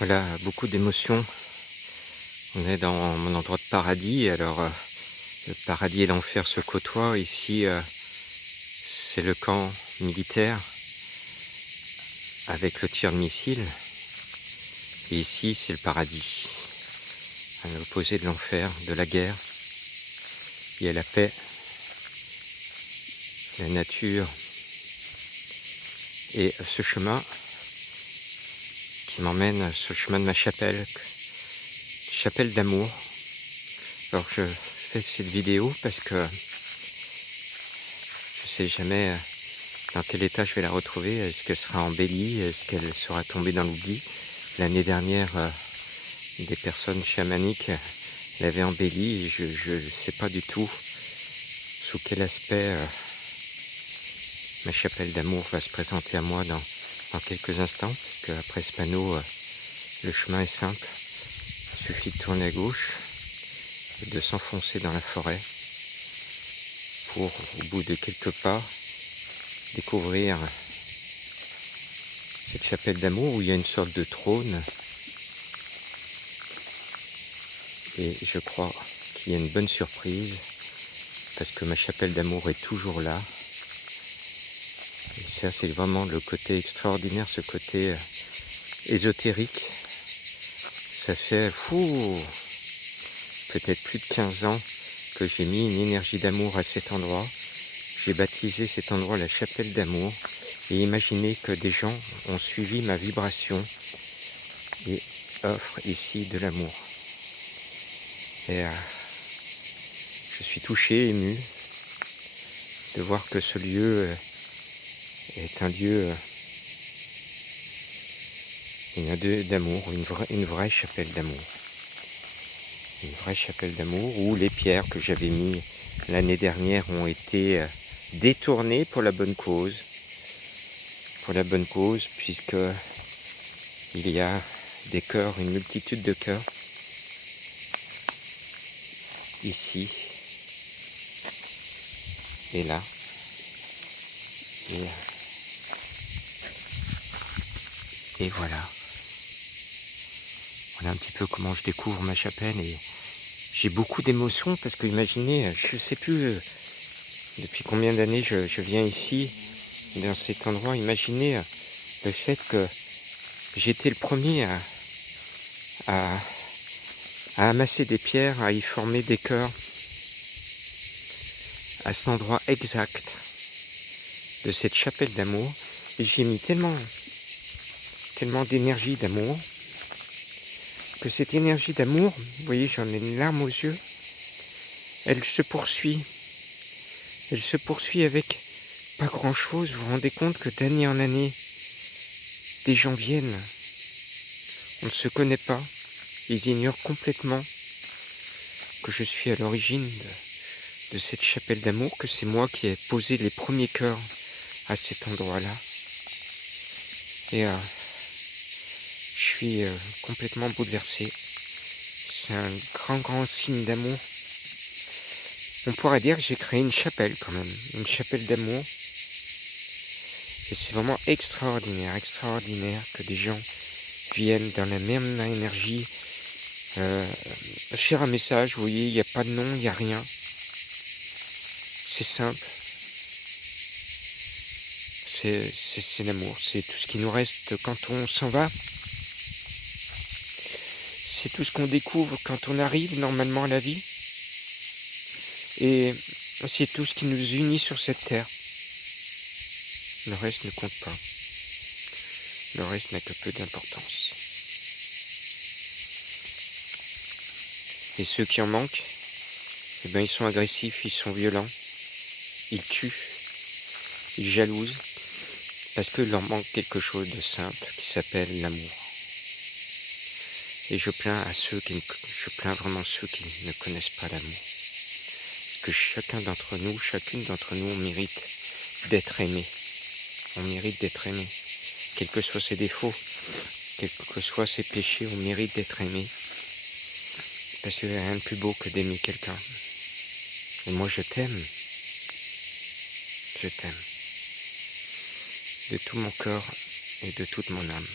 Voilà, beaucoup d'émotions. On est dans mon endroit de paradis. Alors, le paradis et l'enfer se côtoient. Ici, c'est le camp militaire avec le tir de missile. Et ici, c'est le paradis. À l'opposé de l'enfer, de la guerre. Il y a la paix, la nature. Et ce chemin qui m'emmène sur le chemin de ma chapelle d'amour. Alors je fais cette vidéo parce que je sais jamais dans quel état je vais la retrouver. Est-ce qu'elle sera embellie? Est-ce qu'elle sera tombée dans l'oubli? L'année dernière, des personnes chamaniques l'avaient embellie. Je ne sais pas du tout sous quel aspect ma chapelle d'amour va se présenter à moi dans quelques instants. Parce qu'après ce panneau, le chemin est simple. Il suffit de tourner à gauche et de s'enfoncer dans la forêt pour, au bout de quelques pas, découvrir cette chapelle d'amour où il y a une sorte de trône. Et je crois qu'il y a une bonne surprise parce que ma chapelle d'amour est toujours là. Et ça, c'est vraiment le côté extraordinaire, ce côté ésotérique. Ça fait peut-être plus de 15 ans que j'ai mis une énergie d'amour à cet endroit. J'ai baptisé cet endroit la chapelle d'amour et imaginez que des gens ont suivi ma vibration et offrent ici de l'amour. Et je suis touché, ému de voir que ce lieu est un lieu d'amour, une vraie chapelle d'amour. Une vraie chapelle d'amour où les pierres que j'avais mises l'année dernière ont été détournées pour la bonne cause. Pour la bonne cause, puisque il y a des cœurs, une multitude de cœurs ici et là. Et voilà. Voilà un petit peu comment je découvre ma chapelle et j'ai beaucoup d'émotions parce que imaginez, je ne sais plus depuis combien d'années je viens ici, dans cet endroit. Imaginez le fait que j'étais le premier à amasser des pierres, à y former des cœurs à cet endroit exact de cette chapelle d'amour. Et j'ai mis tellement d'énergie d'amour que cette énergie d'amour, vous voyez, j'en ai une larme aux yeux, elle se poursuit avec pas grand chose. Vous vous rendez compte que d'année en année des gens viennent, on ne se connaît pas, ils ignorent complètement que je suis à l'origine de cette chapelle d'amour, que c'est moi qui ai posé les premiers cœurs à cet endroit-là. Et je suis complètement bouleversé. C'est un grand signe d'amour. On pourrait dire que j'ai créé une chapelle quand même, une chapelle d'amour. Et c'est vraiment extraordinaire que des gens viennent dans la même énergie, faire un message. Vous voyez, il n'y a pas de nom, il n'y a rien. C'est simple. C'est l'amour, c'est tout ce qui nous reste quand on s'en va. C'est tout ce qu'on découvre quand on arrive normalement à la vie. Et c'est tout ce qui nous unit sur cette terre. Le reste ne compte pas. Le reste n'a que peu d'importance. Et ceux qui en manquent, eh ben, ils sont agressifs, ils sont violents, ils tuent, ils jalousent, parce qu'il leur manque quelque chose de simple qui s'appelle l'amour. Et je plains vraiment ceux qui ne connaissent pas l'amour. Que chacune d'entre nous, on mérite d'être aimé. On mérite d'être aimé. Quels que soient ses défauts, quels que soient ses péchés, on mérite d'être aimé. Parce qu'il n'y a rien de plus beau que d'aimer quelqu'un. Et moi, je t'aime. Je t'aime. De tout mon cœur et de toute mon âme.